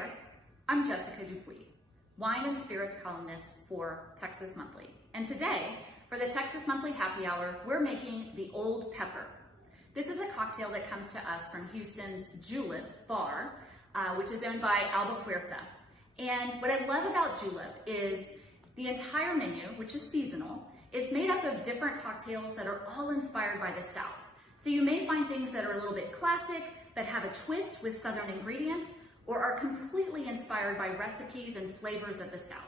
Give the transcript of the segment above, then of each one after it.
there, I'm Jessica Dupuis, wine and spirits columnist for Texas Monthly. And today, for the Texas Monthly Happy Hour, we're making the Old Pepper. This is a cocktail that comes to us from Houston's Julep Bar, which is owned by Alba Huerta. And what I love about Julep is the entire menu, which is seasonal, is made up of different cocktails that are all inspired by the South. So you may find things that are a little bit classic, that have a twist with Southern ingredients, or are completely inspired by recipes and flavors of the South.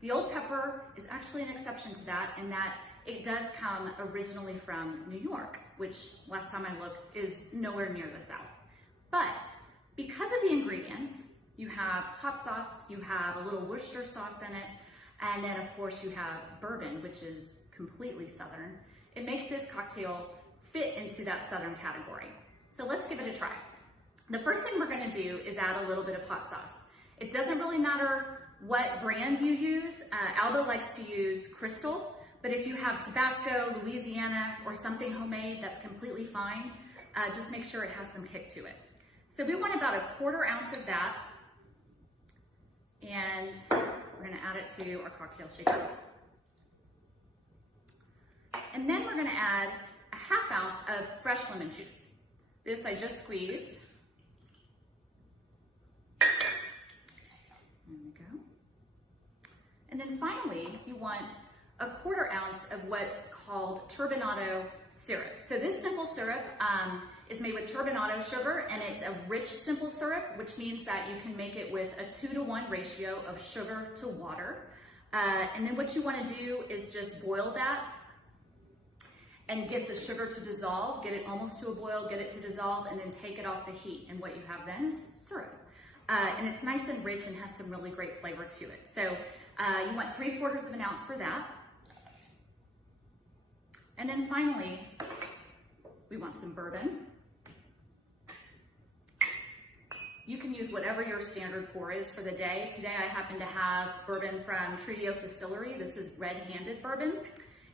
The Old Pepper is actually an exception to that in that it does come originally from New York, which last time I looked is nowhere near the South. But because of the ingredients, you have hot sauce, you have a little Worcester sauce in it, and then of course you have bourbon, which is completely Southern. It makes this cocktail fit into that Southern category. So let's give it a try. The first thing we're gonna do is add a little bit of hot sauce. It doesn't really matter what brand you use. Alba likes to use Crystal, but if you have Tabasco, Louisiana, or something homemade, that's completely fine. Just make sure it has some kick to it. So we want about 1/4 ounce of that, and we're gonna add it to our cocktail shaker. And then we're gonna add 1/2 ounce of fresh lemon juice. This I just squeezed. There we go. And then finally, you want 1/4 ounce of what's called turbinado syrup. So this simple syrup is made with turbinado sugar, and it's a rich simple syrup, which means that you can make it with a 2-to-1 ratio of sugar to water. And then what you want to do is just boil that and get the sugar to dissolve, get it almost to a boil, get it to dissolve, and then take it off the heat. And what you have then is syrup. And it's nice and rich and has some really great flavor to it. So you want 3/4 of an ounce for that. And then finally, we want some bourbon. You can use whatever your standard pour is for the day. Today I happen to have bourbon from Treaty Oak Distillery. This is red-handed bourbon.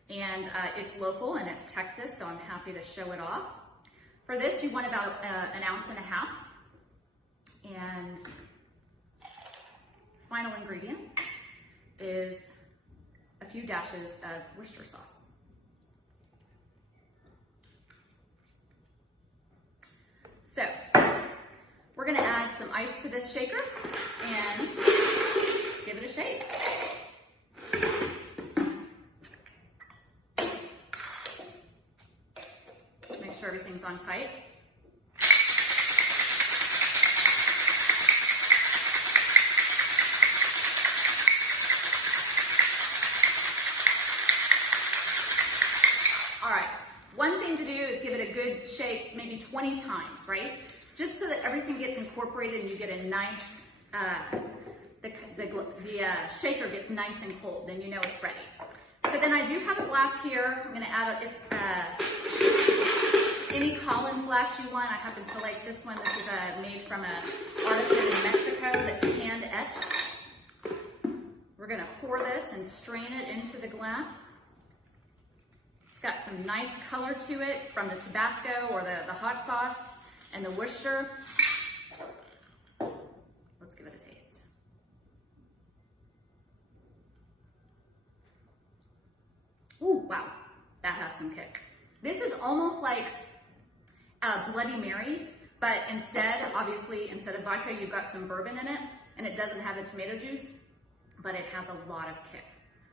And it's local and it's Texas, so I'm happy to show it off. For this, you want about 1.5 ounces. And final ingredient is a few dashes of Worcester sauce. So we're gonna add some ice to this shaker and give it a shake. Everything's on tight. All right, one thing to do is give it a good shake, maybe 20 times, right? Just so that everything gets incorporated and you get a nice, the shaker gets nice and cold, then you know it's ready. So then I do have a glass here. I'm gonna add any Collins glass you want. I happen to like this one. This is made from an artisan in Mexico that's hand etched. We're gonna pour this and strain it into the glass. It's got some nice color to it from the Tabasco or the hot sauce and the Worcester. Let's give it a taste. Ooh, wow, that has some kick. This is almost like Bloody Mary, but instead, obviously, instead of vodka, you've got some bourbon in it, and it doesn't have the tomato juice, but it has a lot of kick.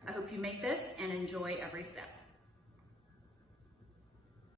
I hope you make this and enjoy every sip.